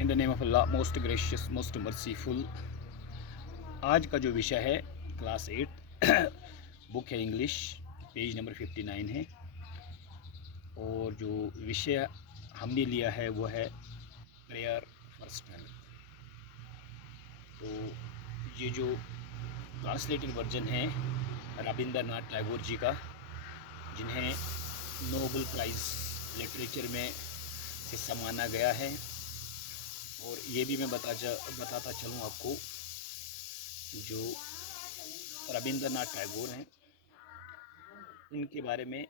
In the name of Allah most gracious most merciful. आज का जो विषय है क्लास 8 बुक है इंग्लिश, पेज नंबर 59 है। और जो विषय हमने लिया है वो है प्रेयर फॉर स्ट्रेंथ। तो ये जो ट्रांसलेटेड वर्जन है रविंद्रनाथ टैगोर जी का, जिन्हें नोबेल प्राइज़ लिटरेचर में से सम्माना गया है। और ये भी मैं बताता चलूँ आपको, जो रविंद्रनाथ टैगोर हैं उनके बारे में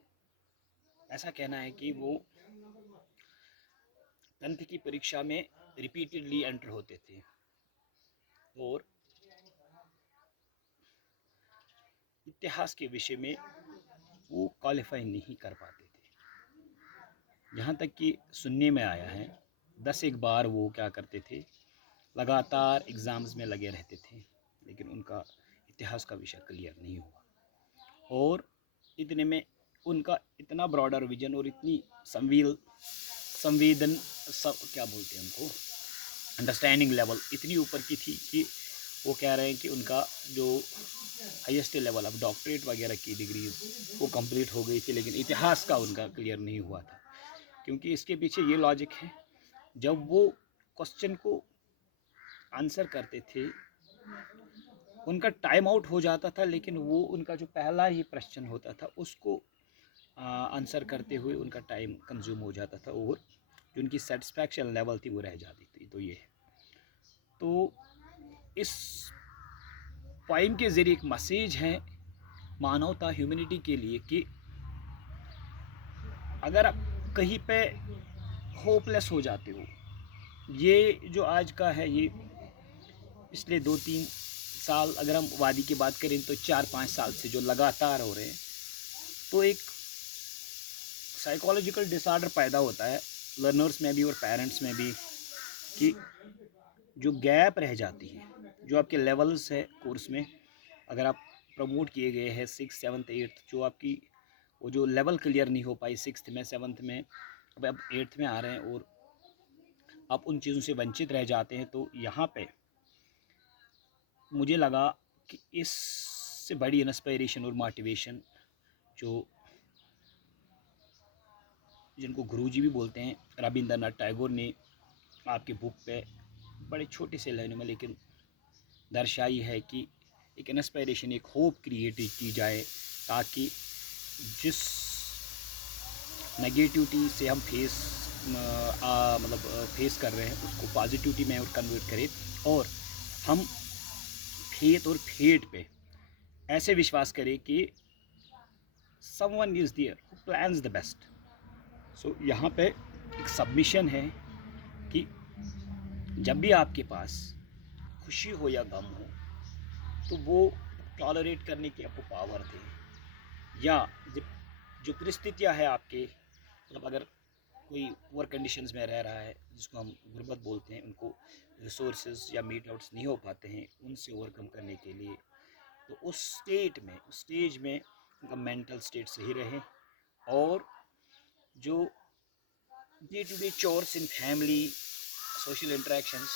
ऐसा कहना है कि वो 10th की परीक्षा में रिपीटेडली एंटर होते थे और इतिहास के विषय में वो क्वालिफाई नहीं कर पाते थे। यहाँ तक कि सुनने में आया है 10 एक बार वो क्या करते थे, लगातार एग्ज़ाम्स में लगे रहते थे, लेकिन उनका इतिहास का विषय क्लियर नहीं हुआ। और इतने में उनका इतना ब्रॉडर विजन और इतनी संवेदन क्या बोलते हैं उनको, अंडरस्टैंडिंग लेवल इतनी ऊपर की थी कि वो कह रहे हैं कि उनका जो हाईएस्ट लेवल ऑफ डॉक्टरेट वगैरह की डिग्री वो कंप्लीट हो गई थी, लेकिन इतिहास का उनका क्लियर नहीं हुआ था। क्योंकि इसके पीछे ये लॉजिक है, जब वो क्वेश्चन को आंसर करते थे उनका टाइम आउट हो जाता था, लेकिन वो उनका जो पहला ही प्रश्न होता था उसको आंसर करते हुए उनका टाइम कंज्यूम हो जाता था और जो उनकी सेटिस्फैक्शन लेवल थी वो रह जाती थी। तो ये है, तो इस पोइम के ज़रिए एक मैसेज है मानवता, ह्यूमैनिटी के लिए कि अगर आप कहीं पे होपलेस हो जाते हो, ये जो आज का है, ये पिछले 2-3 साल अगर हम वादी की बात करें तो 4-5 साल से जो लगातार हो रहे हैं, तो एक साइकोलॉजिकल डिसऑर्डर पैदा होता है लर्नर्स में भी और पेरेंट्स में भी, कि जो गैप रह जाती है, जो आपके लेवल्स है कोर्स में, अगर आप प्रमोट किए गए हैं 6th 7th 8th, जो आपकी वो जो लेवल क्लियर नहीं हो पाई 6th में 7th में, अब आप 8th में आ रहे हैं और आप उन चीज़ों से वंचित रह जाते हैं। तो यहाँ पे मुझे लगा कि इससे बड़ी इंस्पिरेशन और मोटिवेशन जो जिनको गुरुजी भी बोलते हैं, रविंद्रनाथ टैगोर ने आपकी बुक पे बड़े छोटे से लाइनों में लेकिन दर्शाई है कि एक इंस्पिरेशन, एक होप क्रिएट की जाए, ताकि जिस नेगेटिविटी से हम फेस कर रहे हैं उसको पॉजिटिविटी में और कन्वर्ट करें, और हम फेथ और फेट पे ऐसे विश्वास करें कि someone is there who plans the best. So यहाँ पे एक सबमिशन है कि जब भी आपके पास खुशी हो या गम हो, तो वो टॉलरेट करने की आपको पावर दे, या जब जो परिस्थितियाँ है आपके, मतलब अगर कोई पुअर कंडीशंस में रह रहा है जिसको हम गुर्बत बोलते हैं, उनको रिसोर्सेज या मीट आउट्स नहीं हो पाते हैं, उनसे ओवरकम करने के लिए, तो उस स्टेट में, उस स्टेज में उनका मेंटल स्टेट सही रहे, और जो day to day chores in family social interactions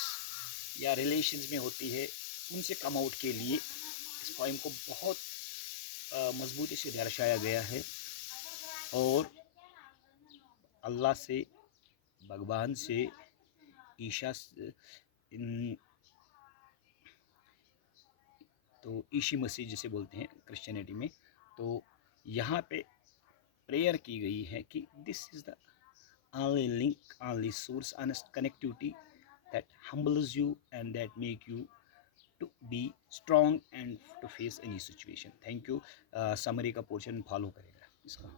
या रिलेशंस में होती है, उनसे कम आउट के लिए इस पोइम को बहुत मजबूती से दर्शाया गया है। और अल्लाह से, भगवान से, ईशा इन तो ईशी मसीह जिसे बोलते हैं क्रिश्चियनिटी में, तो यहाँ पे प्रेयर की गई है कि this is the only link, only source, honest connectivity that humbles you and that make you to be strong and to face any situation. Thank you. Summary का पोर्शन फॉलो करेगा इसका।